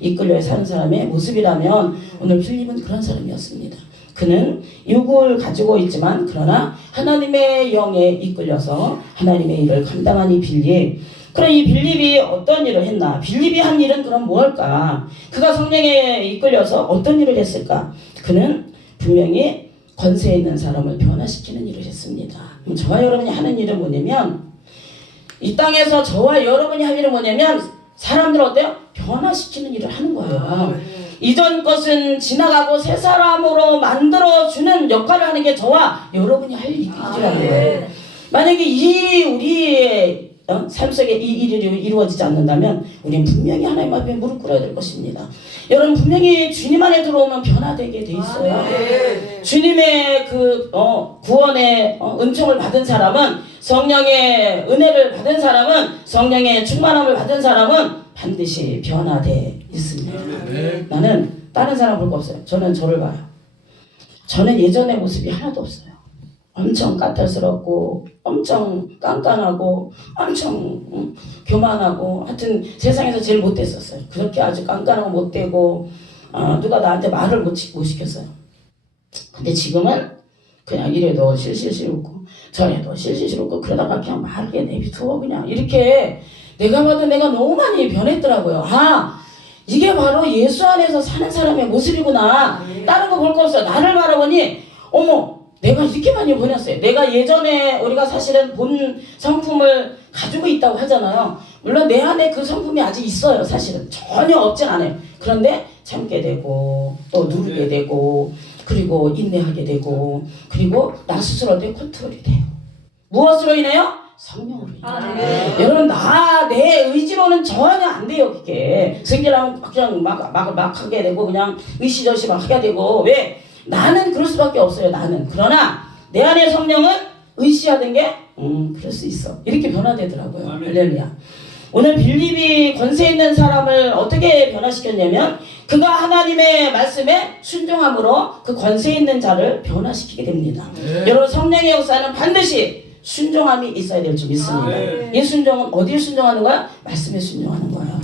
이끌려 사는 사람의 모습이라면 오늘 빌립은 그런 사람이었습니다. 그는 육을 가지고 있지만 그러나 하나님의 영에 이끌려서 하나님의 일을 감당한 이 빌립. 그럼 이 빌립이 어떤 일을 했나? 빌립이 한 일은 그럼 무엇일까? 그가 성령에 이끌려서 어떤 일을 했을까? 그는 분명히 권세 있는 사람을 변화시키는 일을 했습니다. 저와 여러분이 하는 일은 뭐냐면 이 땅에서 저와 여러분이 할 일은 뭐냐면 사람들을 어때요? 변화시키는 일을 하는 거예요. 이전 것은 지나가고 새 사람으로 만들어주는 역할을 하는 게 저와 여러분이 할 일이라는 거예요. 만약에 이 우리의 삶 속에 이 일이 이루어지지 않는다면 우리는 분명히 하나님 앞에 무릎 꿇어야 될 것입니다. 여러분 분명히 주님 안에 들어오면 변화되게 돼 있어요. 주님의 그 구원의 은총을 받은 사람은, 성령의 은혜를 받은 사람은, 성령의 충만함을 받은 사람은 반드시 변화돼 있습니다. 나는 다른 사람 볼 거 없어요. 저는 저를 봐요. 저는 예전의 모습이 하나도 없어요. 엄청 까탈스럽고 엄청 깐깐하고 엄청 교만하고 하여튼 세상에서 제일 못됐었어요. 그렇게 아주 깐깐하고 못되고 누가 나한테 말을 못 시켰어요. 근데 지금은 그냥 이래도 실실실 웃고 저래도 실실실 웃고 그러다가 그냥 말게 내비두고 그냥 이렇게 내가 봐도 내가 너무 많이 변했더라고요. 이게 바로 예수 안에서 사는 사람의 모습이구나. 다른 거 볼 거 없어요. 나를 바라보니 어머 내가 이렇게 많이 변했어요. 내가 예전에 우리가 사실은 본 성품을 가지고 있다고 하잖아요. 물론 내 안에 그 성품이 아직 있어요. 사실은 전혀 없진 않아요. 그런데 참게 되고 또 누르게 되고 그리고 인내하게 되고 그리고 나 스스로 내 컨트롤이 돼요. 무엇으로 인해요? 성령으로 인해요. 여러분 내 의지로는 전혀 안 돼요. 그게 승질하면 그냥 막 하게 되고 그냥 의시저시 막 하게 되고 왜? 나는 그럴 수밖에 없어요. 나는. 그러나 내 안에 성령은 의시하던 게 그럴 수 있어. 이렇게 변화되더라고요. 할렐루야. 오늘 빌립이 권세 있는 사람을 어떻게 변화시켰냐면 그가 하나님의 말씀에 순종함으로 그 권세 있는 자를 변화시키게 됩니다. 여러분 성령의 역사는 반드시 순종함이 있어야 될 줄 믿습니다. 이 순종은 어디에 순종하는 거야? 말씀에 순종하는 거예요.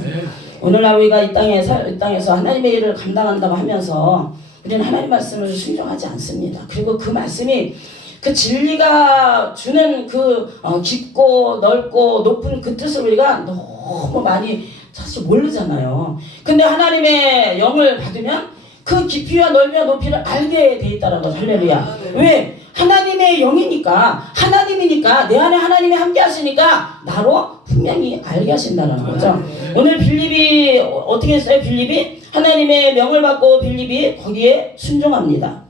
오늘날 우리가 이 땅에서 하나님의 일을 감당한다고 하면서 우리는 하나님 말씀을 순종하지 않습니다. 그리고 그 말씀이 그 진리가 주는 그 깊고 넓고 높은 그 뜻을 우리가 너무 많이 사실 모르잖아요. 근데 하나님의 영을 받으면 그 깊이와 넓이와 높이를 알게 돼 있다는 거죠. 할렐루야. 왜? 하나님의 영이니까 하나님이니까 내 안에 하나님이 함께 하시니까 나로 분명히 알게 하신다는 거죠. 오늘 빌립이 어떻게 했어요? 빌립이 하나님의 명을 받고 빌립이 거기에 순종합니다.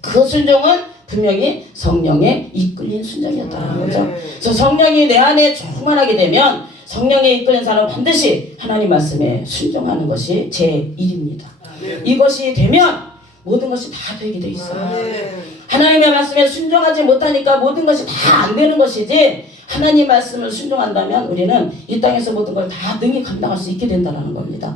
그 순종은 분명히 성령에 이끌린 순종이었다는 거죠. 그래서 성령이 내 안에 충만하게 되면 성령에 이끌린 사람은 반드시 하나님 말씀에 순종하는 것이 제 일입니다. 이것이 되면 모든 것이 다 되게 돼 있어요. 하나님의 말씀에 순종하지 못하니까 모든 것이 다 안 되는 것이지 하나님 말씀을 순종한다면 우리는 이 땅에서 모든 걸 다 능히 감당할 수 있게 된다는 겁니다.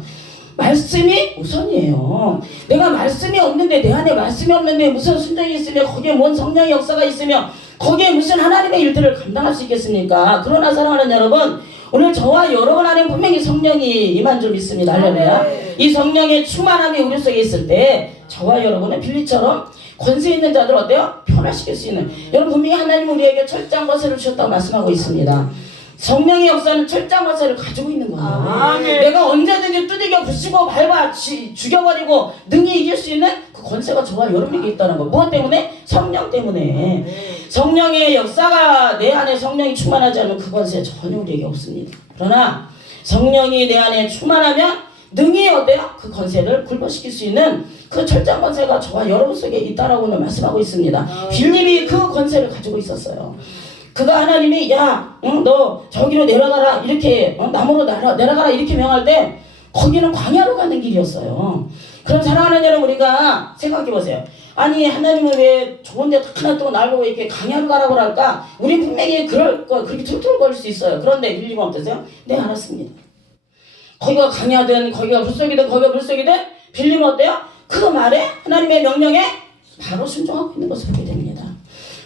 말씀이 우선이에요. 내가 말씀이 없는데 내 안에 말씀이 없는데 무슨 순종이 있으며 거기에 뭔 성령의 역사가 있으며 거기에 무슨 하나님의 일들을 감당할 수 있겠습니까? 그러나 사랑하는 여러분 오늘 저와 여러분 안에 분명히 성령이 임한 줄 믿습니다. 할렐루야. 이 성령의 충만함이 우리 속에 있을 때 저와 여러분은 빌립처럼 권세 있는 자들 어때요? 변화시킬 수 있는. 여러분 분명히 하나님은 우리에게 철저한 권세를 주셨다고 말씀하고 있습니다. 성령의 역사는 철저한 권세를 가지고 있는 거예요. 내가 언제든지 두들겨 부수고 밟아 죽여버리고 능히 이길 수 있는 그 권세가 저와 여러분에게 있다는 거. 무엇 때문에? 성령 때문에. 성령의 역사가 내 안에 성령이 충만하지 않으면 그 권세 전혀 우리에게 없습니다. 그러나 성령이 내 안에 충만하면 능히 어때요? 그 권세를 굴복시킬 수 있는 그 철저한 권세가 저와 여러분 속에 있다라고 오늘 말씀하고 있습니다. 빌립이 그 권세를 가지고 있었어요. 그가 하나님이 너 저기로 내려가라 이렇게 남으로 내려가라 이렇게 명할 때 거기는 광야로 가는 길이었어요. 그럼 사랑하는 여러분 우리가 생각해 보세요. 아니 하나님은 왜 좋은 데 하나 또 날고 이렇게 광야로 가라고 할까? 우린 분명히 그렇게 툴툴거릴 수 있어요. 그런데 빌립은 어떠세요? 네 알았습니다. 거기가 강야든 거기가 물속이든 거기가 물속이든 빌립은 어때요? 그 말에 하나님의 명령에 바로 순종하고 있는 것을 보게 됩니다.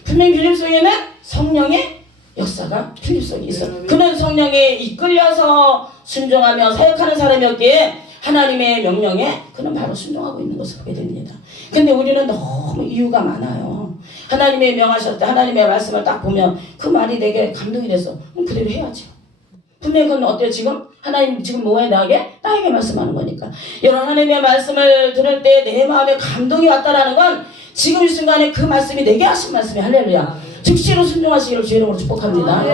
분명히 빌립 속에는 성령의 역사가 필립 속에 있어요. 그는 성령에 이끌려서 순종하며 사역하는 사람이었기에 하나님의 명령에 그는 바로 순종하고 있는 것을 보게 됩니다. 근데 우리는 너무 이유가 많아요. 하나님의 명하셨을 때 하나님의 말씀을 딱 보면 그 말이 내게 감동이 돼서 그대로 해야죠. 분명히 그건 어때요? 지금 하나님 지금 뭐에 나에게 말씀하는 거니까. 여러분, 하나님의 말씀을 들을 때 내 마음에 감동이 왔다라는 건 지금 이 순간에 그 말씀이 내게 하신 말씀이 할렐루야. 즉시로 순종하시기를 주의 이름으로 축복합니다.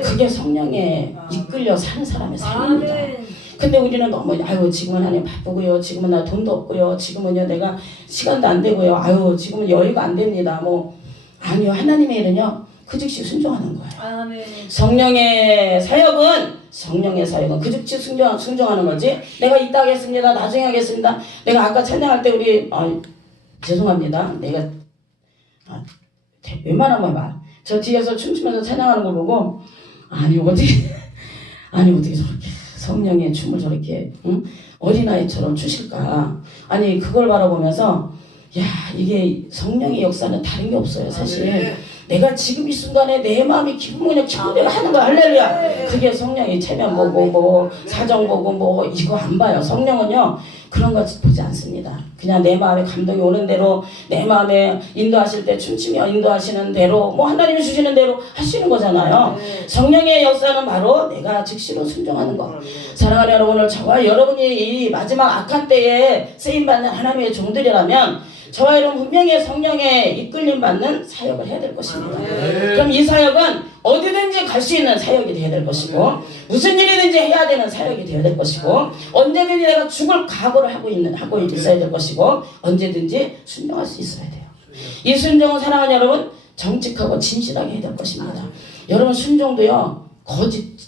그게 성령에 이끌려 사는 사람의 삶입니다. 근데 우리는 너무 아유 지금은 하나님 바쁘고요. 지금은 나 돈도 없고요. 지금은요 내가 시간도 안 되고요. 아유 지금은 여유가 안 됩니다. 뭐 아니요. 하나님의 일은요 그 즉시 순종하는 거예요. 성령의 사역은 그 즉시 순종하는 거지. 내가 이따 하겠습니다. 나중에 하겠습니다. 내가 아까 찬양할 때 우리 죄송합니다. 내가 웬만하면 말. 저 뒤에서 춤추면서 찬양하는 걸 보고 아니 어떻게 저렇게 성령의 춤을 저렇게 어린아이처럼 추실까. 아니 그걸 바라보면서 야 이게 성령의 역사는 다른 게 없어요. 사실 내가 지금 이 순간에 내 마음이 기분이 기분대로 하는 거야. 할렐루야. 그게 성령이 체면 보고 뭐 사정 보고 뭐 이거 안 봐요. 성령은요 그런 거 보지 않습니다. 그냥 내 마음에 감동이 오는 대로 내 마음에 인도하실 때 춤추며 인도하시는 대로 뭐 하나님이 주시는 대로 하시는 거잖아요. 성령의 역사는 바로 내가 즉시로 순종하는 것. 사랑하는 여러분, 오늘 저와 여러분이 이 마지막 악한 때에 쓰임받는 하나님의 종들이라면 저와 여러분 분명히 성령에 이끌림 받는 사역을 해야 될 것입니다. 그럼 이 사역은 어디든지 갈 수 있는 사역이 되어야 될 것이고 무슨 일이든지 해야 되는 사역이 되어야 될 것이고 언제든지 내가 죽을 각오를 하고 있어야 될 것이고 언제든지 순종할 수 있어야 돼요. 이 순종은 사랑하는 여러분 정직하고 진실하게 해야 될 것입니다. 여러분 순종도요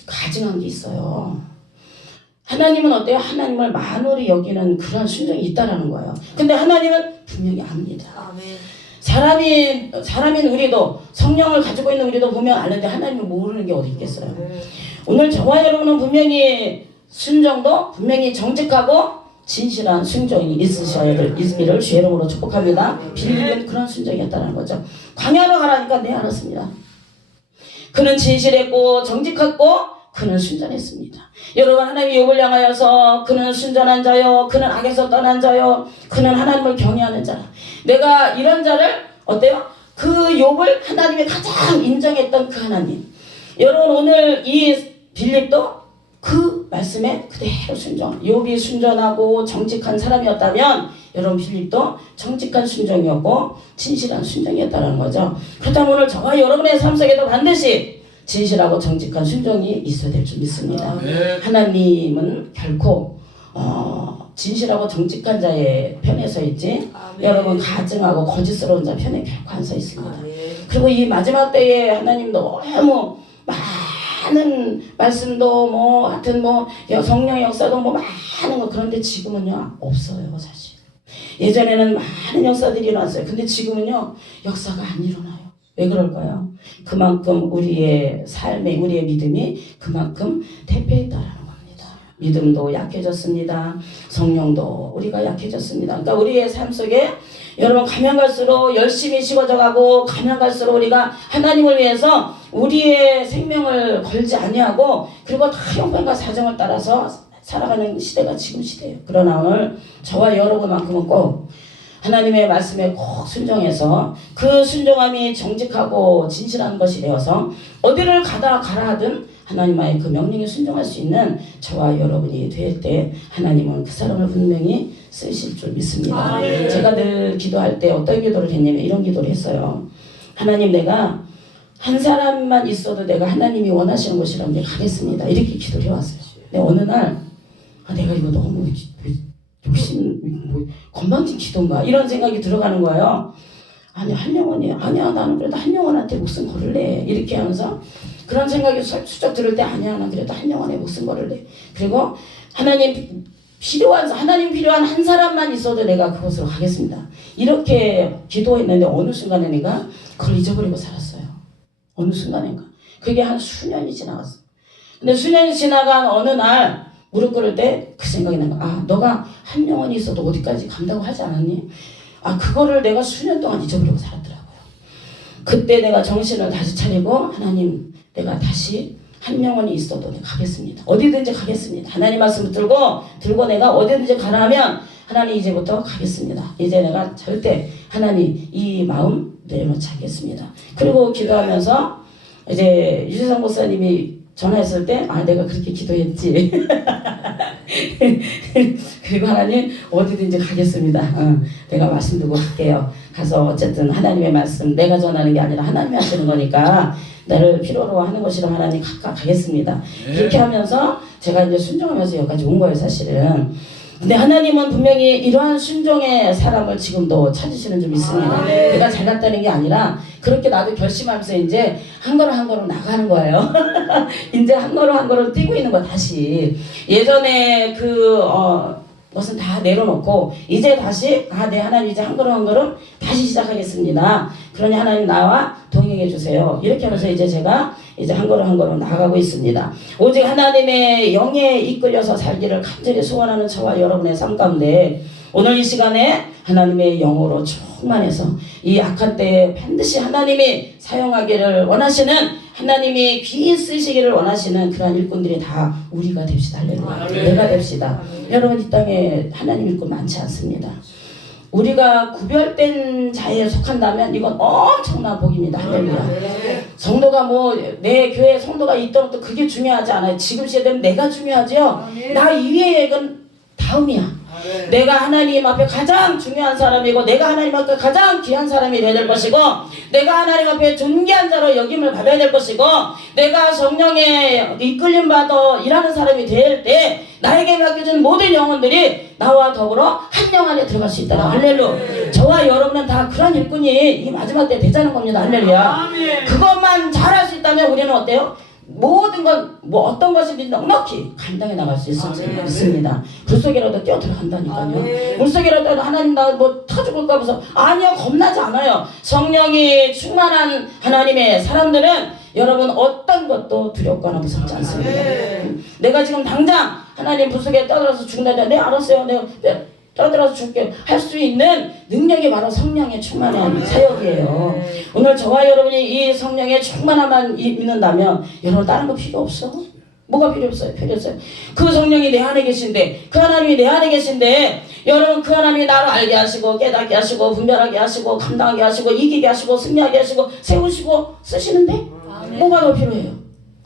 가증한 게 있어요. 하나님은 어때요? 하나님을 만홀히 여기는 그런 순종이 있다라는 거예요. 근데 하나님은 분명히 압니다. 사람인 우리도 성령을 가지고 있는 우리도 보면 아는데 하나님을 모르는 게 어디 있겠어요. 오늘 저와 여러분은 분명히 순종도 분명히 정직하고 진실한 순종이 있으셔야 될 이스미를 주의 이름으로 축복합니다. 빌립은 그런 순종이었다는 거죠. 광야로 가라니까 네 알았습니다. 그는 진실했고 정직했고 그는 순전했습니다. 여러분 하나님이 욥을 향하여서 그는 순전한 자요 그는 악에서 떠난 자요 그는 하나님을 경외하는 자라. 내가 이런 자를 어때요? 그 욥을 하나님이 가장 인정했던 그 하나님. 여러분 오늘 이 빌립도 그 말씀에 그대로 순종. 욥이 순전하고 정직한 사람이었다면 여러분 빌립도 정직한 순종이었고 진실한 순종이었다는 거죠. 그렇다면 오늘 저와 여러분의 삶 속에도 반드시 진실하고 정직한 순종이 있어야 될 줄 믿습니다. 하나님은 결코 진실하고 정직한 자의 편에 서 있지 여러분 가증하고 거짓스러운 자 편에 결코 안 서 있습니다. 그리고 이 마지막 때에 하나님 너무 많은 말씀도 뭐 하여튼 뭐 성령의 역사도 뭐 많은 거 그런데 지금은요 없어요. 사실 예전에는 많은 역사들이 일어났어요. 근데 지금은요 역사가 안 일어나요. 왜 그럴까요? 그만큼 우리의 삶에 우리의 믿음이 그만큼 퇴폐했다라는 겁니다. 믿음도 약해졌습니다. 성령도 우리가 약해졌습니다. 그러니까 우리의 삶 속에 여러분 가면 갈수록 열심히 식어져 가고 가면 갈수록 우리가 하나님을 위해서 우리의 생명을 걸지 아니하고 그리고 다 형편과 사정을 따라서 살아가는 시대가 지금 시대예요. 그러나 오늘 저와 여러분만큼은 꼭 하나님의 말씀에 꼭 순종해서 그 순종함이 정직하고 진실한 것이 되어서 어디를 가라 하든 하나님의 그 명령에 순종할 수 있는 저와 여러분이 될 때 하나님은 그 사람을 분명히 쓰실 줄 믿습니다. 제가 늘 기도할 때 어떤 기도를 했냐면 이런 기도를 했어요. 하나님 내가 한 사람만 있어도 내가 하나님이 원하시는 곳이라면 내가 가겠습니다. 이렇게 기도를 해왔어요. 근데 어느 날 내가 이거 너무 욕심 건방진 기도인가 이런 생각이 들어가는 거예요. 아니 한 영혼이 아니야 나는 그래도 한 영혼한테 목숨 걸을래 이렇게 하면서 그런 생각이 수적 들을 때 아니야 난 그래도 한 영혼에 목숨 걸을래. 그리고 하나님 필요한 한 사람만 있어도 내가 그곳으로 가겠습니다. 이렇게 기도했는데 어느 순간에 내가 그걸 잊어버리고 살았어요. 어느 순간인가 그게 한 수년이 지나갔어. 근데 수년이 지나간 어느 날 무릎 꿇을 때 그 생각이 난 거야. 너가 한 영혼이 있어도 어디까지 간다고 하지 않았니? 그거를 내가 수년 동안 잊어버리고 살았더라고요. 그때 내가 정신을 다시 차리고 하나님 내가 다시 한 영혼이 있어도 내가 가겠습니다. 어디든지 가겠습니다. 하나님 말씀을 들고 내가 어디든지 가라 하면 하나님 이제부터 가겠습니다. 이제 내가 절대 하나님 이 마음 내려놓지 않겠습니다. 그리고 기도하면서 이제 유재상 목사님이 전화했을 때 내가 그렇게 기도했지. 그리고 하나님 어디든지 가겠습니다. 내가 말씀 듣고 갈게요. 가서 어쨌든 하나님의 말씀 내가 전하는 게 아니라 하나님이 하시는 거니까 나를 필요로 하는 것이라 하나님 가겠습니다. 그렇게 하면서 제가 이제 순종하면서 여기까지 온 거예요, 사실은. 근데 하나님은 분명히 이러한 순종의 사람을 지금도 찾으시는 줄 믿습니다. 내가 잘났다는 게 아니라 그렇게 나도 결심하면서 이제 한 걸음 나가는 거예요. 이제 한 걸음 뛰고 있는 거 다시. 예전에 것은 다 내려놓고 이제 다시 내 하나님 이제 한 걸음 다시 시작하겠습니다. 그러니 하나님 나와 동행해 주세요. 이렇게 하면서 이제 제가 이제 한 걸음 나아가고 있습니다. 오직 하나님의 영에 이끌려서 살기를 간절히 소원하는 저와 여러분의 삶 가운데 오늘 이 시간에 하나님의 영으로 충만해서 이 악한 때에 반드시 하나님이 사용하기를 원하시는 하나님이 귀히 쓰시기를 원하시는 그러한 일꾼들이 다 우리가 됩시다. 할렐루야. 내가 됩시다. 여러분 이 땅에 하나님 일꾼 많지 않습니다. 우리가 구별된 자에 속한다면 이건 엄청난 복입니다. 할렐루야. 성도가 내 교회에 성도가 있도록 또 그게 중요하지 않아요. 지금 시대는 내가 중요하죠. 나 이외의 건 다음이야. 내가 하나님 앞에 가장 중요한 사람이고 내가 하나님 앞에 가장 귀한 사람이 되어야 될 것이고 내가 하나님 앞에 존귀한 자로 여김을 받아야 될 것이고 내가 성령에 이끌림 받아 일하는 사람이 될 때 나에게 맡겨준 모든 영혼들이 나와 더불어 한 영 안에 들어갈 수 있다. 할렐루야. 저와 여러분은 다 그런 일꾼이 이 마지막 때 되자는 겁니다. 할렐루야. 그것만 잘할 수 있다면 우리는 어때요? 모든 건 어떤 것이든 넉넉히 감당해 나갈 수 있을 줄 믿습니다. 물속에라도 뛰어 들어간다니까요. 물속에라도 하나님 나 타 죽을까 봐서 아니요, 겁나지 않아요. 성령이 충만한 하나님의 사람들은 여러분 어떤 것도 두렵거나 무섭지 않습니다. 내가 지금 당장 하나님 물속에 떠들어서 죽는다. 네 알았어요. 내가 떠들어서 죽게 할 수 있는 능력이 바로 성령의 충만한 사역이에요. 오늘 저와 여러분이 이 성령의 충만함만 믿는다면 여러분 다른 거 필요 없어. 뭐가 필요 없어요? 필요 없어요. 그 성령이 내 안에 계신데 그 하나님이 내 안에 계신데 여러분 그 하나님이 나를 알게 하시고 깨닫게 하시고 분별하게 하시고 감당하게 하시고 이기게 하시고 승리하게 하시고 세우시고 쓰시는데 뭐가 더 필요해요?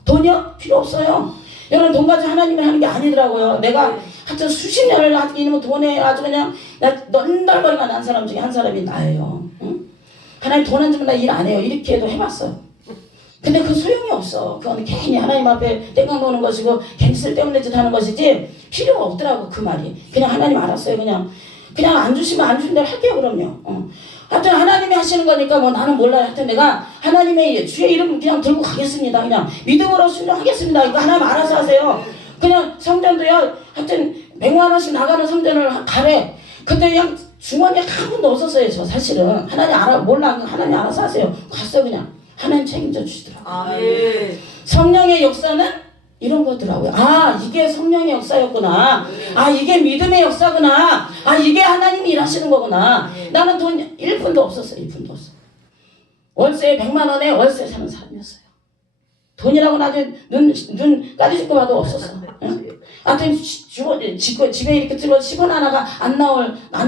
돈이요? 필요 없어요. 여러분 돈 가지고 하나님이 하는 게 아니더라고요. 내가 하여튼 수십 년을 이놈의 돈에 아주 그냥 넌덜머리가 난 사람 중에 한 사람이 나예요. 응? 하나님 돈 안 주면 나 일 안 해요. 이렇게 해도 해봤어요. 근데 그 소용이 없어. 그건 괜히 하나님 앞에 땡깡 노는 것이고 괜히 쓸데없는 짓 하는 것이지 필요가 없더라고 그 말이. 그냥 하나님 알았어요. 그냥 안 주시면 안 주신 대로 할게요. 그럼요. 하여튼 하나님이 하시는 거니까 나는 몰라요. 하여튼 내가 하나님의 주의 이름 그냥 들고 가겠습니다. 그냥 믿음으로 순종하겠습니다. 이거 하나님 알아서 하세요. 그냥 성전도요. 하여튼 100만 원씩 나가는 성전을 가래. 근데 그냥 주머니에 한 번도 없었어요. 저 사실은 하나님 몰라. 하나님 알아서 하세요. 갔어요. 그냥 하나님 책임져 주시더라고요. 성령의 역사는 이런 거더라고요. 이게 성령의 역사였구나. 이게 믿음의 역사구나. 이게 하나님이 일하시는 거구나. 나는 돈 1푼도 없었어요. 1푼도 없어. 월세 100만 원에 월세 사는 사람이었어요. 돈이라고 나중에 눈 까지짓고 봐도 없었어. 하여튼 집에 이렇게 들어서 10원 하나가 안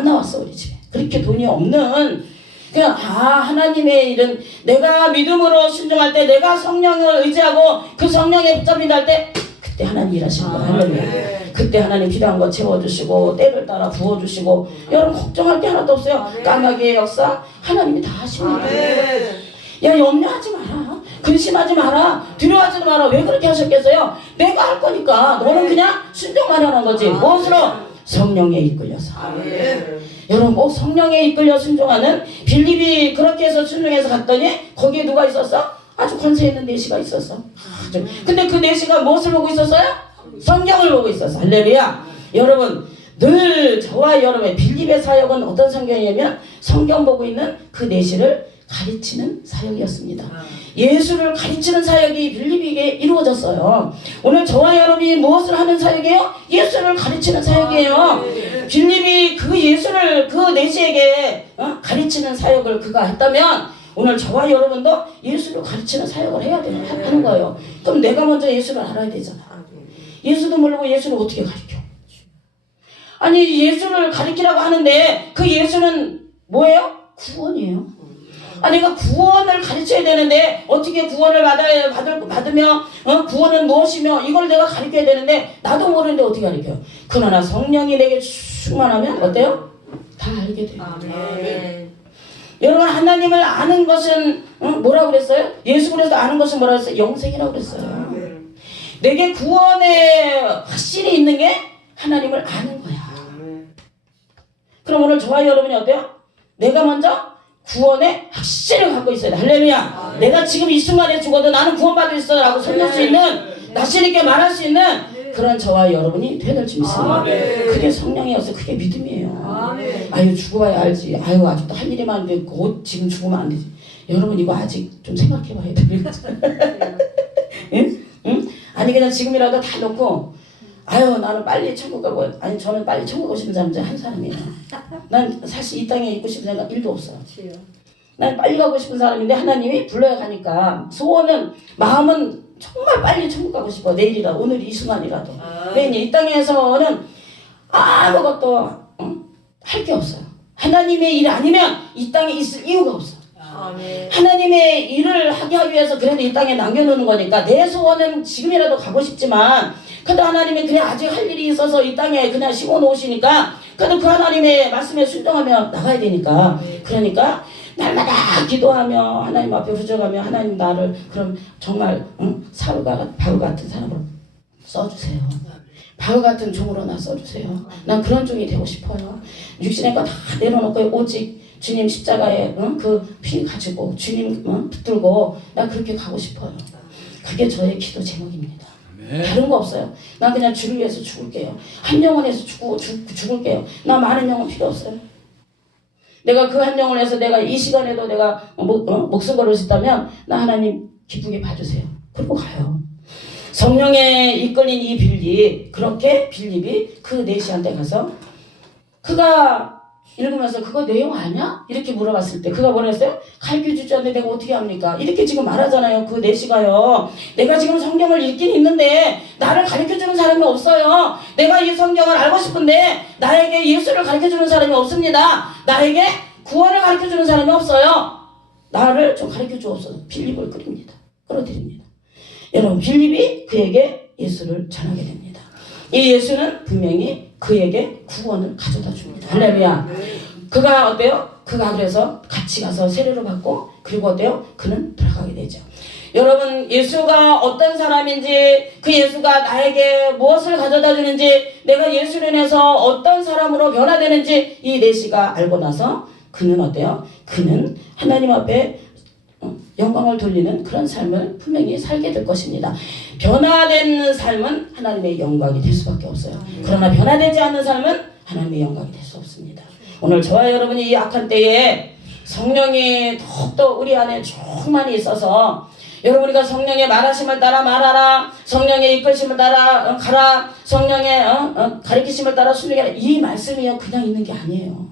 나왔어. 우리 집에. 그렇게 돈이 없는 그냥 하나님의 일은 내가 믿음으로 순종할 때 내가 성령을 의지하고 그 성령에 붙잡힌 때 그때 하나님 일하시는 거예요. 그때 하나님 필요한 거 채워주시고 때를 따라 부어주시고 여러분 걱정할 게 하나도 없어요. 까마귀의 역사 하나님이 다 하십니다. 야 염려하지 마라. 근심하지 마라. 두려워하지 마라. 왜 그렇게 하셨겠어요? 내가 할 거니까 너는 그냥 순종만 하는 거지. 무엇으로? 성령에 이끌려서. 여러분 꼭 성령에 이끌려 순종하는 빌립이 그렇게 해서 순종해서 갔더니 거기에 누가 있었어? 아주 권세 있는 내시가 있었어. 근데 그 내시가 무엇을 보고 있었어요? 성경을 보고 있었어. 할렐루야. 여러분 늘 저와 여러분의 빌립의 사역은 어떤 성경이냐면 성경 보고 있는 그 내시를 가르치는 사역이었습니다. 예수를 가르치는 사역이 빌립에게 이루어졌어요. 오늘 저와 여러분이 무엇을 하는 사역이에요? 예수를 가르치는 사역이에요. 빌립이 그 예수를 그 내시에게 가르치는 사역을 그가 했다면 오늘 저와 여러분도 예수를 가르치는 사역을 해야 되는 하는 거예요. 그럼 내가 먼저 예수를 알아야 되잖아. 예수도 모르고 예수를 어떻게 가르쳐? 아니 예수를 가르치라고 하는데 그 예수는 뭐예요? 구원이에요. 아 내가 구원을 가르쳐야 되는데 어떻게 구원을 받으며 구원은 무엇이며 이걸 내가 가르쳐야 되는데 나도 모르는데 어떻게 가르쳐요? 그러나 성령이 내게 충만하면 어때요? 다 알게 돼요. 아멘. 여러분 하나님을 아는 것은 뭐라고 그랬어요? 예수 그리스도 아는 것은 뭐라고 그랬어요? 영생이라고 그랬어요. 내게 구원의 확신이 있는 게 하나님을 아는 거야. 그럼 오늘 저와 여러분이 어때요? 내가 먼저 구원의 확신을 갖고 있어야 돼. 할렐루야. 내가 지금 이 순간에 죽어도 나는 구원받을 수 있어 라고 설명할 수 있는 자신 있게 말할 수 있는 그런 저와 여러분이 되어야 될 줄 믿습니다. 그게 성령이어서 그게 믿음이에요. 아유 죽어봐야 알지. 아유 아직도 할 일이 많은데 곧 지금 죽으면 안 되지. 여러분 이거 아직 좀 생각해 봐야 돼. 응? 응? 아니 그냥 지금이라도 다 놓고 아유 나는 빨리 천국 가고 아니 저는 빨리 천국 가고 싶은 사람 중 한 사람이에요. 난 사실 이 땅에 있고 싶은 생각 1도 없어. 난 빨리 가고 싶은 사람인데 하나님이 불러야 가니까 소원은 마음은 정말 빨리 천국 가고 싶어. 내일이라도 오늘 이 순간이라도. 왜냐 이 땅에서는 아무것도 할 게 없어요. 하나님의 일 아니면 이 땅에 있을 이유가 없어. 하나님의 일을 하기 위해서 그래도 이 땅에 남겨놓는 거니까 내 소원은 지금이라도 가고 싶지만 그래도 하나님이 그냥 아직 할 일이 있어서 이 땅에 그냥 심어 놓으시니까 그래도 그 하나님의 말씀에 순종하며 나가야 되니까 그러니까 날마다 기도하며 하나님 앞에 후져가며 하나님 나를 그럼 정말 사울과 바울 같은 사람으로 써주세요. 바울 같은 종으로 나 써주세요. 난 그런 종이 되고 싶어요. 육신의 거 다 내려놓고 오직 주님 십자가에 그 피 가지고 주님 붙들고 나 그렇게 가고 싶어요. 그게 저의 기도 제목입니다. 다른 거 없어요. 나 그냥 주를 위해서 죽을게요. 한 영혼 해서 죽을게요. 나 많은 영혼 필요 없어요. 내가 그 한 영혼 해서 내가 이 시간에도 내가 목숨 걸을 수 있다면 나 하나님 기쁘게 봐주세요. 그리고 가요. 성령에 이끌린 이 빌립 그렇게 빌립이 그 내시한테 가서 그가 읽으면서 그거 내용 아냐? 이렇게 물어봤을 때 그가 뭐라 했어요? 가르쳐주지 않는데 내가 어떻게 합니까? 이렇게 지금 말하잖아요. 그 내시가요. 내가 지금 성경을 읽긴 있는데 나를 가르쳐주는 사람이 없어요. 내가 이 성경을 알고 싶은데 나에게 예수를 가르쳐주는 사람이 없습니다. 나에게 구원을 가르쳐주는 사람이 없어요. 나를 좀 가르쳐주옵소서. 빌립을 끌어들입니다. 여러분 빌립이 그에게 예수를 전하게 됩니다. 이 예수는 분명히 그에게 구원을 가져다 줍니다. 할렐루야. 그가 어때요? 그가 그래서 같이 가서 세례를 받고 그리고 어때요? 그는 돌아가게 되죠. 여러분 예수가 어떤 사람인지 그 예수가 나에게 무엇을 가져다 주는지 내가 예수로 인해서 어떤 사람으로 변화되는지 이 내시가 알고 나서 그는 어때요? 그는 하나님 앞에 영광을 돌리는 그런 삶을 분명히 살게 될 것입니다. 변화된 삶은 하나님의 영광이 될 수밖에 없어요. 그러나 변화되지 않는 삶은 하나님의 영광이 될 수 없습니다. 오늘 저와 여러분이 이 악한 때에 성령이 더욱더 우리 안에 충만히 있어서 여러분이가 성령의 말하심을 따라 말하라, 성령의 이끌심을 따라 가라, 성령의 가르치심을 따라 순종하라. 이 말씀이요 그냥 있는 게 아니에요.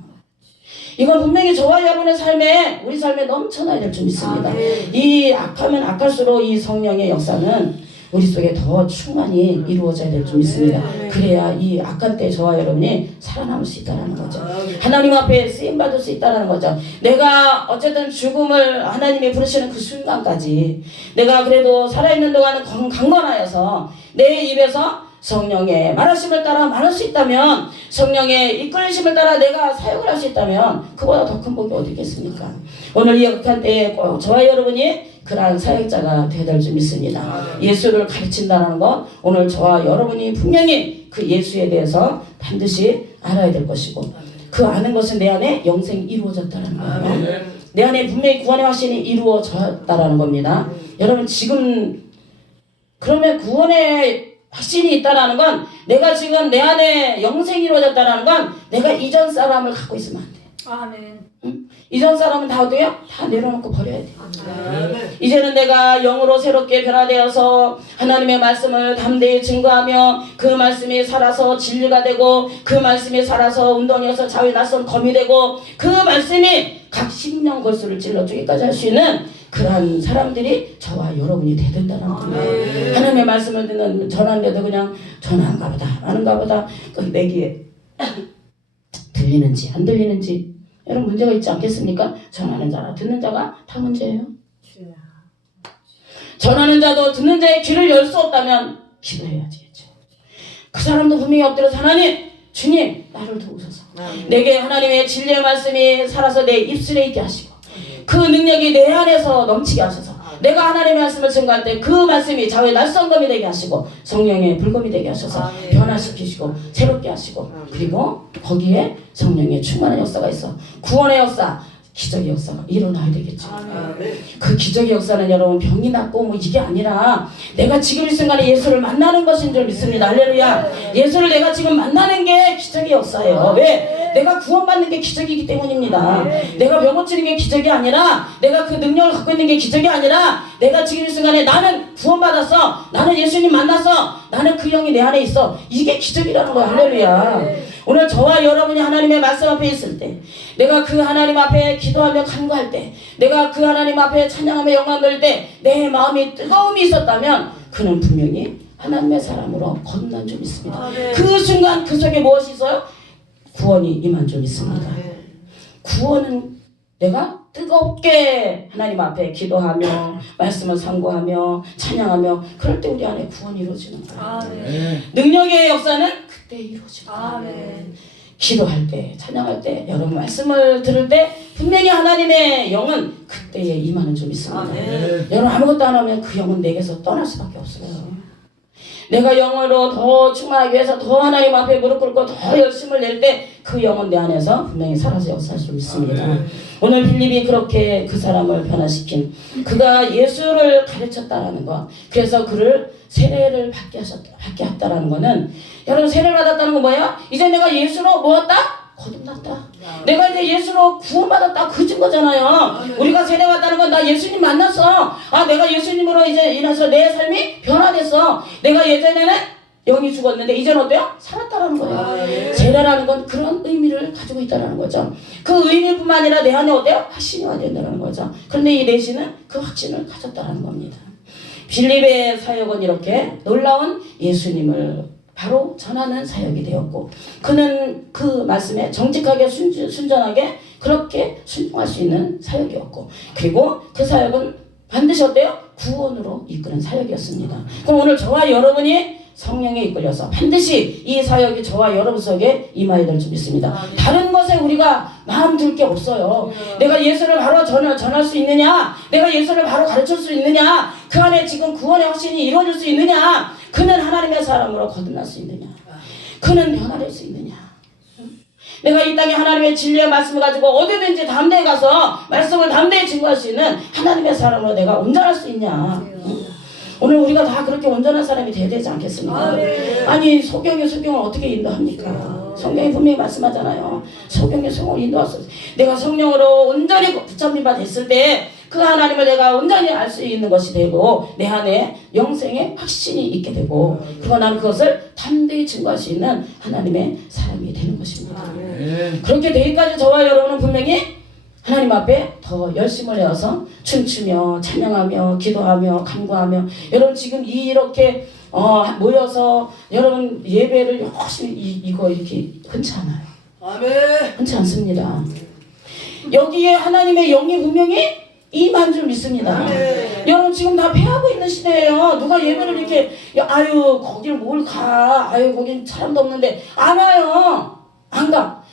이건 분명히 저와 여러분의 삶에 우리 삶에 넘쳐나야 될 줄 믿습니다. 이 악하면 악할수록 이 성령의 역사는 우리 속에 더 충만히 이루어져야 될 줄 믿습니다. 그래야 이 악한 때 저와 여러분이 살아남을 수 있다는 거죠. 하나님 앞에 쓰임받을 수 있다는 거죠. 내가 어쨌든 죽음을 하나님이 부르시는 그 순간까지 내가 그래도 살아있는 동안은 강건하여서 내 입에서 성령의 말하심을 따라 말할 수 있다면 성령의 이끌심을 따라 내가 사역을 할 수 있다면 그보다 더 큰 복이 어디 있겠습니까? 오늘 이 악한 때에 꼭 저와 여러분이 그러한 사역자가 되어야 될 줄 믿습니다. 예수를 가르친다는 것 오늘 저와 여러분이 분명히 그 예수에 대해서 반드시 알아야 될 것이고 그 아는 것은 내 안에 영생이 이루어졌다는 거예요. 내 안에 분명히 구원의 확신이 이루어졌다는 겁니다. 여러분 지금 그러면 구원의 확신이 있다라는 건 내가 지금 내 안에 영생이 이루어졌다라는 건 내가 이전 사람을 갖고 있으면 안 돼. 아멘. 이전 사람은 다 어때요? 다 내려놓고 버려야 돼요. 아멘. 이제는 내가 영으로 새롭게 변화되어서 하나님의 말씀을 담대히 증거하며 그 말씀이 살아서 진리가 되고 그 말씀이 살아서 운동이어서 자유의 낯선 검이 되고 그 말씀이 각 심령 골수를 찔러 쪼개까지 할 수 있는 그러한 사람들이 저와 여러분이 되된다는 거예요. 하나님의 말씀을 듣는 전하는데도 그냥 전하는가 보다 아는가 보다 그 내기에 들리는지 안 들리는지 여러분 문제가 있지 않겠습니까? 전하는 자나 듣는 자가 다 문제예요. 전하는 자도 듣는 자의 귀를 열 수 없다면 기도해야지겠죠. 그 사람도 분명히 엎드려서 하나님 주님 나를 도우소서. 내게 하나님의 진리의 말씀이 살아서 내 입술에 있게 하시고 그 능력이 내 안에서 넘치게 하셔서 내가 하나님의 말씀을 증거할 때 그 말씀이 자유의 낯선 검이 되게 하시고 성령의 불검이 되게 하셔서 변화시키시고 새롭게 하시고 그리고 거기에 성령의 충만한 역사가 있어 구원의 역사 기적의 역사가 일어나야 되겠죠. 그 기적의 역사는 여러분 병이 낫고 뭐 이게 아니라 내가 지금 이 순간에 예수를 만나는 것인 줄 믿습니다. 할렐루야. 예수를 내가 지금 만나는 게 기적의 역사예요. 왜? 내가 구원받는 게 기적이기 때문입니다. 내가 병 고치는 게 기적이 아니라 내가 그 능력을 갖고 있는 게 기적이 아니라 내가 지금 이 순간에 나는 구원받았어. 나는 예수님 만났어. 나는 그 영이 내 안에 있어. 이게 기적이라는 거야. 할렐루야. 오늘 저와 여러분이 하나님의 말씀 앞에 있을 때 내가 그 하나님 앞에 기도하며 간구할 때 내가 그 하나님 앞에 찬양하며 영광 돌릴 때 내 마음이 뜨거움이 있었다면 그는 분명히 하나님의 사람으로 거듭난 줄 믿습니다. 그 순간 그 속에 무엇이 있어요? 구원이 임한 줄 믿습니다. 구원은 내가 뜨겁게 하나님 앞에 기도하며 말씀을 상고하며 찬양하며 그럴 때 우리 안에 구원이 이루어지는 거예요. 능력의 역사는 그때 이루어지는 거예요. 기도할 때 찬양할 때 여러분 말씀을 들을 때 분명히 하나님의 영은 그때에 임하는 줄 믿습니다. 여러분 아무것도 안 하면 그 영은 내게서 떠날 수밖에 없어요. 내가 영으로 더 충만하기 위해서 더 하나님 앞에 무릎 꿇고 더 열심을 낼 때 그 영은 내 안에서 분명히 살아서 역사할 수 있습니다. 오늘 빌립이 그렇게 그 사람을 변화시킨 그가 예수를 가르쳤다라는 것 그래서 그를 세례를 받게 했다라는 거는 여러분 세례를 받았다는 건 뭐야? 이제 내가 예수로 모았다? 거듭났다. 내가 이제 예수로 구원받았다 그 증거잖아요. 우리가 세례받았다는 건 나 예수님 만났어. 아 내가 예수님으로 이제 인해서 내 삶이 변화됐어. 내가 예전에는 영이 죽었는데 이제는 어때요? 살았다라는 거예요. 세례라는 건 그런 의미를 가지고 있다는 거죠. 그 의미뿐만 아니라 내 안에 어때요? 확신이 와야 된다는 거죠. 그런데 이 내시는 그 확신을 가졌다는 겁니다. 빌립의 사역은 이렇게 놀라운 예수님을 바로 전하는 사역이 되었고 그는 그 말씀에 정직하게 순전하게 그렇게 순종할 수 있는 사역이었고 그리고 그 사역은 반드시 어때요? 구원으로 이끄는 사역이었습니다. 그럼 오늘 저와 여러분이 성령에 이끌려서 반드시 이 사역이 저와 여러분 속에 임하여야 될 줄 믿습니다. 다른 것에 우리가 마음 둘 게 없어요. 내가 예수를 바로 전할 수 있느냐? 내가 예수를 바로 가르칠 수 있느냐? 그 안에 지금 구원의 확신이 이루어질 수 있느냐? 그는 하나님의 사람으로 거듭날 수 있느냐? 그는 변화될 수 있느냐? 내가 이 땅에 하나님의 진리의 말씀을 가지고 어디든지 담대히 가서 말씀을 담대히 증거할 수 있는 하나님의 사람으로 내가 온전할 수 있냐? 오늘 우리가 다 그렇게 온전한 사람이 돼야 되지 않겠습니까? 아니 성경을 어떻게 인도합니까? 성경이 분명히 말씀하잖아요. 성경에 성령을 인도하소서. 내가 성령으로 온전히 붙잡힌 바 됐을 때 그 하나님을 내가 온전히 알 수 있는 것이 되고 내 안에 영생의 확신이 있게 되고 그리고 나는 그것을 담대히 증거할 수 있는 하나님의 사람이 되는 것입니다. 그렇게 되기까지 저와 여러분은 분명히 하나님 앞에 더 열심을 내어서 춤추며 찬양하며 기도하며 간구하며 여러분 지금 이렇게 모여서 여러분 예배를 열심히 이거 이렇게 흔치 않아요. 흔치 않습니다. 여기에 하나님의 영이 분명히 임한 줄 믿습니다. 여러분 지금 다 패하고 있는 시대예요. 누가 예배를 이렇게 아유 거길 뭘 가 아유 거긴 사람도 없는데 안 와요. 안 가.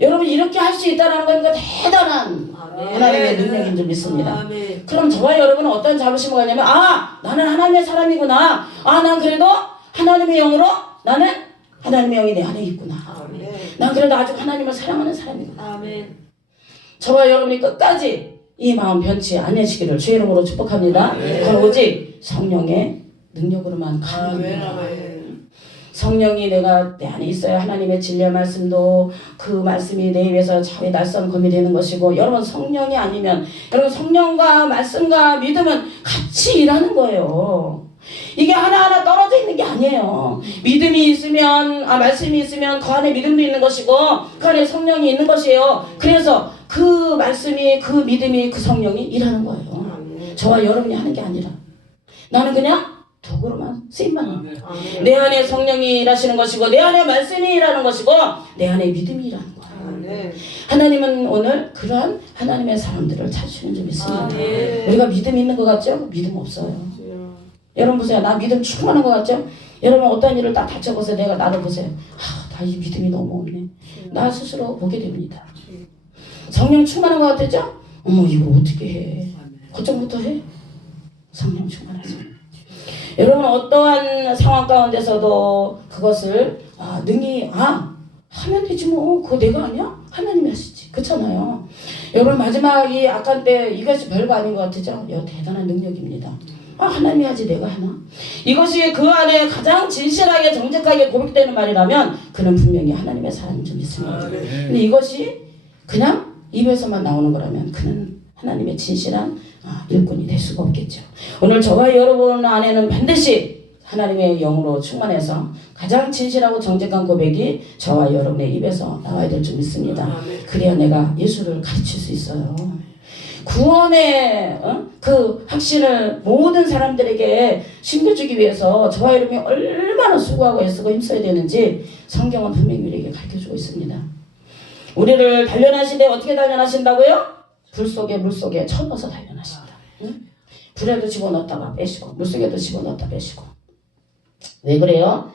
여러분 이렇게 할 수 있다는 건 대단한 하나님의 능력인 줄 믿습니다. 그럼 저와 여러분은 어떤 자부심을 갖냐면 나는 하나님의 사람이구나. 난 그래도 하나님의 영으로 나는 하나님의 영이 내 안에 있구나. 난 그래도 아직 하나님을 사랑하는 사람이구나. 저와 여러분이 끝까지 이 마음 변치 않으시기를 주의 이름으로 축복합니다. 그건 오직 성령의 능력으로만 가능합니다. 성령이 내가 내 안에 있어야 하나님의 진리의 말씀도 그 말씀이 내 입에서 저의 날선 검이 되는 것이고, 여러분 성령이 아니면, 여러분 성령과 말씀과 믿음은 같이 일하는 거예요. 이게 하나하나 떨어져 있는 게 아니에요. 믿음이 있으면, 말씀이 있으면 그 안에 믿음도 있는 것이고 그 안에 성령이 있는 것이에요. 그래서 그 말씀이, 그 믿음이, 그 성령이 일하는 거예요. 저와 여러분이 하는 게 아니라 나는 그냥 도구로만 쓰임만 합니다. 내 안에 성령이 일하시는 것이고, 내 안에 말씀이 일하는 것이고, 내 안에 믿음이 일하는 거예요. 하나님은 오늘 그러한 하나님의 사람들을 찾으시는 줄 믿습니다. 우리가 믿음 있는 것 같죠? 믿음 없어요. 여러분 보세요. 나 믿음 충만한 것 같죠? 여러분 어떤 일을 딱 다쳐보세요. 내가 나를 보세요. 나 이 믿음이 너무 없네. 나 스스로 보게 됩니다. 성령 충만한 것 같았죠? 이걸 어떻게 해? 거점부터 해? 성령 충만하죠. 여러분 어떠한 상황 가운데서도 그것을 능히 하면 되지 뭐. 그거 내가 아니야? 하나님이 하시지. 그렇잖아요. 여러분 마지막 이 악한 때 이것이 별거 아닌 것 같죠? 이거 대단한 능력입니다. 하나님이 하지 내가 하나? 이것이 그 안에 가장 진실하게 정직하게 고백되는 말이라면 그는 분명히 하나님의 사람인 줄 믿습니다. 근데 이것이 그냥 입에서만 나오는 거라면 그는 하나님의 진실한 일꾼이 될 수가 없겠죠. 오늘 저와 여러분 안에는 반드시 하나님의 영으로 충만해서 가장 진실하고 정직한 고백이 저와 여러분의 입에서 나와야 될 줄 믿습니다. 그래야 내가 예수를 가르칠 수 있어요. 구원의 그 확신을 모든 사람들에게 심겨주기 위해서 저와 여러분이 얼마나 수고하고 애쓰고 힘써야 되는지 성경은 분명히 우리에게 가르쳐주고 있습니다. 우리를 단련하신데 어떻게 단련하신다고요? 불 속에 물 속에 쳐넣어서 단련하신다. 불에도 집어넣었다가 빼시고 물속에도 집어넣었다 빼시고. 왜 그래요?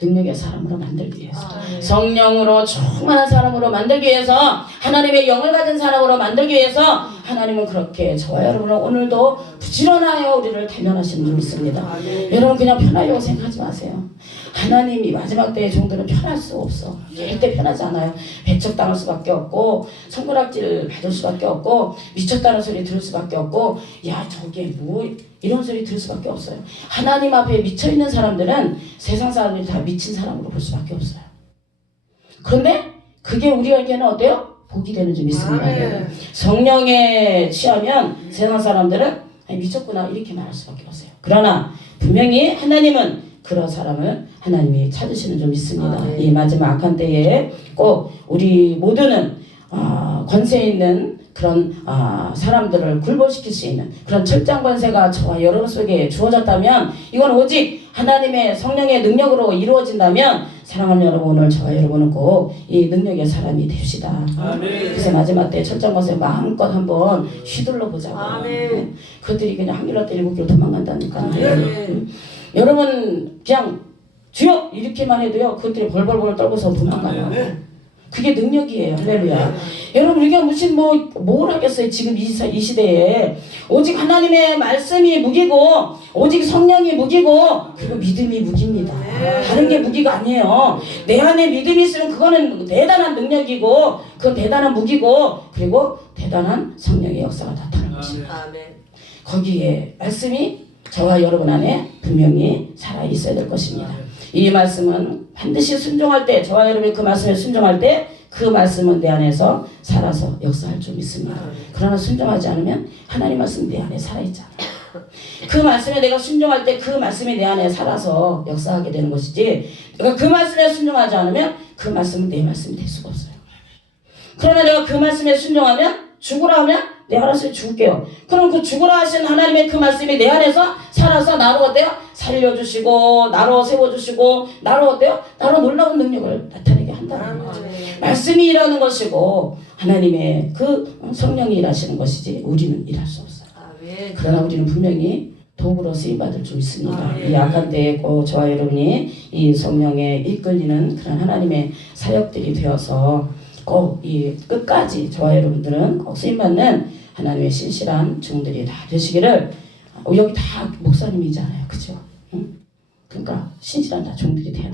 능력의 사람으로 만들기 위해서, 성령으로 충만한 사람으로 만들기 위해서, 하나님의 영을 가진 사람으로 만들기 위해서 하나님은 그렇게 저와 여러분은 오늘도 부지런하여 우리를 단련하시는 줄 믿습니다. 여러분 그냥 편하려고 생각하지 마세요. 하나님이 마지막 때의 종들은 편할 수 없어. 절대 편하지 않아요. 배척당할 수밖에 없고, 손가락질 받을 수밖에 없고, 미쳤다는 소리 들을 수밖에 없고, 야 저게 뭐 이런 소리 들을 수밖에 없어요. 하나님 앞에 미쳐있는 사람들은 세상 사람들이 다 미친 사람으로 볼 수밖에 없어요. 그런데 그게 우리에게는 어때요? 복이 되는 줄 믿습니다. 성령에 취하면 세상 사람들은 미쳤구나 이렇게 말할 수밖에 없어요. 그러나 분명히 하나님은 그런 사람을 하나님이 찾으시는 줄 믿습니다. 이 마지막 악한 때에 꼭 우리 모두는 권세 있는 그런 사람들을 굴복시킬 수 있는 그런 철장 권세가 저와 여러분 속에 주어졌다면, 이건 오직 하나님의 성령의 능력으로 이루어진다면, 사랑하는 여러분 오늘 저와 여러분은 꼭 이 능력의 사람이 됩시다. 그래서 마지막 때 철장 권세 마음껏 한번 휘둘러 보자고. 그들이 그냥 한 길로 때리고 길로 도망간다니까요. 여러분 그냥 주여 이렇게만 해도요 그것들이 벌벌벌 떨고서 도망가요. 그게 능력이에요. 할렐루야. 여러분 우리가 무슨 뭘 하겠어요. 지금 이 시대에 오직 하나님의 말씀이 무기고, 오직 성령이 무기고, 그리고 믿음이 무기입니다. 다른 게 무기가 아니에요. 내 안에 믿음이 있으면 그거는 대단한 능력이고, 그건 대단한 무기고, 그리고 대단한 성령의 역사가 나타나는 것입니다. 거기에 말씀이 저와 여러분 안에 분명히 살아 있어야 될 것입니다. 이 말씀은 반드시 순종할 때, 저와 여러분이 그 말씀에 순종할 때 그 말씀은 내 안에서 살아서 역사할 줄 믿습니다. 그러나 순종하지 않으면 하나님 말씀 내 안에 살아있잖아요. 그 말씀에 내가 순종할 때 그 말씀이 내 안에 살아서 역사하게 되는 것이지, 내가 그 말씀에 순종하지 않으면 그 말씀은 내 말씀이 될 수가 없어요. 그러면 내가 그 말씀에 순종하면, 죽으라 하면 내가 알아서 죽을게요. 그럼 그 죽으라 하신 하나님의 그 말씀이 내 안에서 살아서 나로 어때요? 살려주시고, 나로 세워주시고, 나로 어때요? 나로 놀라운 능력을 나타내게 한다는 거죠. 말씀이 일하는 것이고 하나님의 그 성령이 일하시는 것이지 우리는 일할 수 없어요. 그러나 우리는 분명히 도구로 쓰임받을 줄 있습니다. 이 악한 때에 꼭 저와 여러분이 이 성령에 이끌리는 그런 하나님의 사역들이 되어서 꼭 이 끝까지 저와 여러분들은 꼭 쓰임받는 하나님의 신실한 종들이 다 되시기를. 여기 다 목사님이잖아요. 그죠? 그러니까 신실한 다 종들이 돼야 돼.